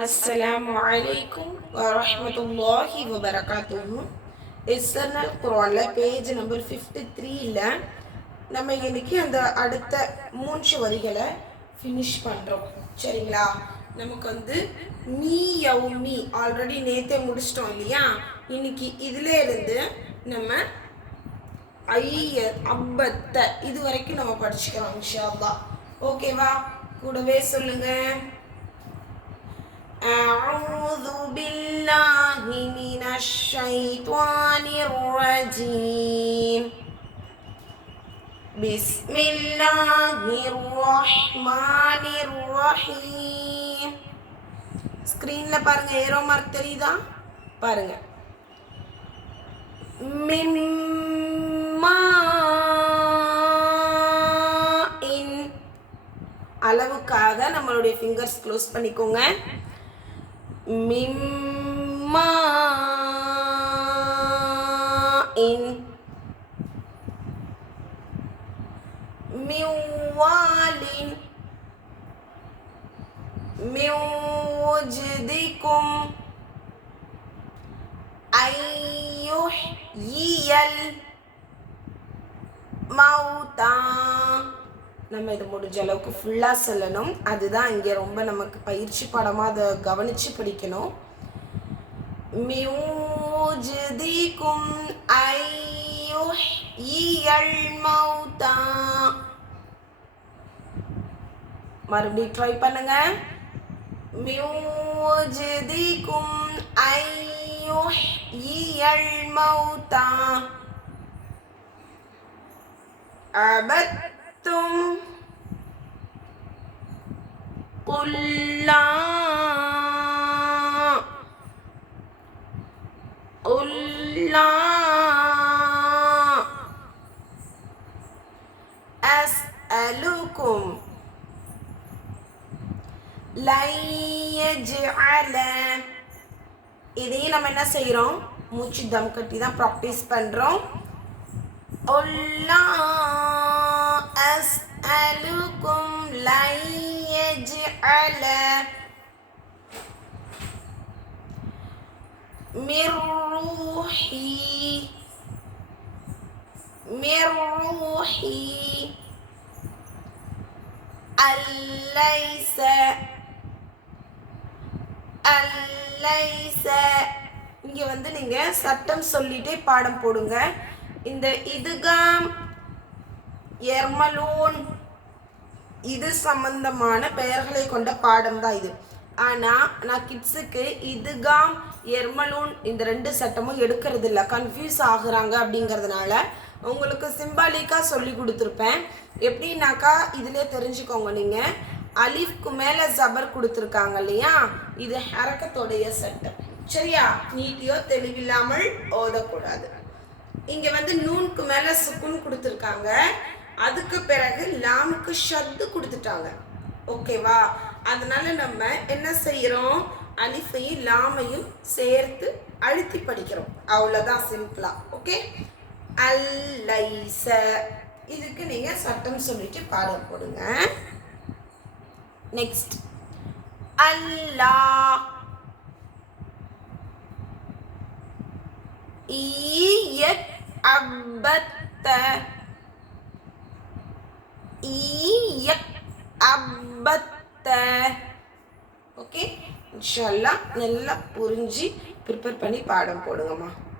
அஸ்ஸலாமு அலைக்கும் வரஹ்மத்துல்லாஹி வபரகாத்துஹு. எஸ்எர்னல் குர்ஆனில் பேஜ் நம்பர் 53ல் நம்ம இன்னைக்கு அந்த அடுத்த 3 வரிகளை ஃபினிஷ் பண்ணுறோம். சரிங்களா? நமக்கு வந்து மீ யௌமி ஆல்ரெடி நேற்றே முடிச்சிட்டோம் இல்லையா? இன்னைக்கு இதில் இருந்து நம்ம அப்பத்த இது வரைக்கும் நம்ம படிச்சுக்கிறோம் இன்ஷா அல்லாஹ். ஓகேவா? கூடவே சொல்லுங்கள். أعوذ بالله من الشيطان الرجيم بسم الله الرحمن الرحيم. ஸ்க்ரீன்ல பாருங்க, ஏரோ மார்க் தெரியுதா? பாருங்க. மிம்மா இன் அளவுக்காக நம்மளுடைய ஃபிங்கர்ஸ் க்ளோஸ் பண்ணிக்கோங்க. மிம்மா இன் மிவாலின் மிவுஜ்திக்கும் ஐயுஹ்யியல் மௌதா. நம்ம இது முடிஞ்ச அளவுக்கு ஃபுல்லாக சொல்லணும். அதுதான் இங்கே ரொம்ப நமக்கு பயிற்சி பாடமாக அதை கவனித்து படிக்கணும். மியூஜ்திக்கும் ஐயுஹ்யியல் மௌதா. மறுபடியும் ட்ரை பண்ணுங்க. மியூஜ்திக்கும் ஐயுஹ்யியல் மௌதா. அபத்தும் قل لا أسألكم لن يجعل. இதையும் நம்ம என்ன செய்கிறோம்? மூச்சு தம் கட்டி தான் ப்ராக்டிஸ் பண்ணுறோம். قل لا أسألكم لن يجعل من روحي أليس இங்கே வந்து நீங்கள் சட்டம் சொல்லிட்டே பாடம் போடுங்க. இந்த இதுகாம் எர்மலூன் இது சம்பந்தமான பெயர்களை கொண்ட பாடம் தான் இது. ஆனால் நான் கிட்ஸுக்கு இதுகாம் எர்மலூன் இந்த 2 சட்டமும் எடுக்கிறது இல்லை, கன்ஃபியூஸ் ஆகுறாங்க. அப்படிங்கிறதுனால உங்களுக்கு சிம்பாலிக்காக சொல்லி கொடுத்துருப்பேன். எப்படின்னாக்கா இதிலே தெரிஞ்சுக்கோங்க. நீங்கள் அலிஃப்க்கு மேலே ஜபர் கொடுத்துருக்காங்க இல்லையா? இது ஹரக்கத்தோடைய சட்டம். சரியா? நீட்டியோ தெளிவில்லாமல் ஓதக்கூடாது. இங்கே வந்து நூனுக்கு மேலே சுக்குன் கொடுத்துருக்காங்க. அதுக்கு பிறகு லாமுக்கு ஷத்து கொடுத்துட்டாங்க. ஓகேவா? அதனால நம்ம என்ன செய்கிறோம்? அலிஃபையும் லாமையும் சேர்த்து அழுத்தி படிக்கிறோம். அவ்வளோதான், சிம்பிளா. ஓகே. அல்லைஸ இதுக்கு நீங்கள் சட்டம் சொல்லிட்டு பாடம் போடுங்க. நெக்ஸ்ட் அல்லாஹ். அபத்த அபத்த. ஓகே, இன்ஷா அல்லாஹ் நல்லா புரிஞ்சு ப்ரிப்பேர் பண்ணி பாடம் போடுங்கம்மா.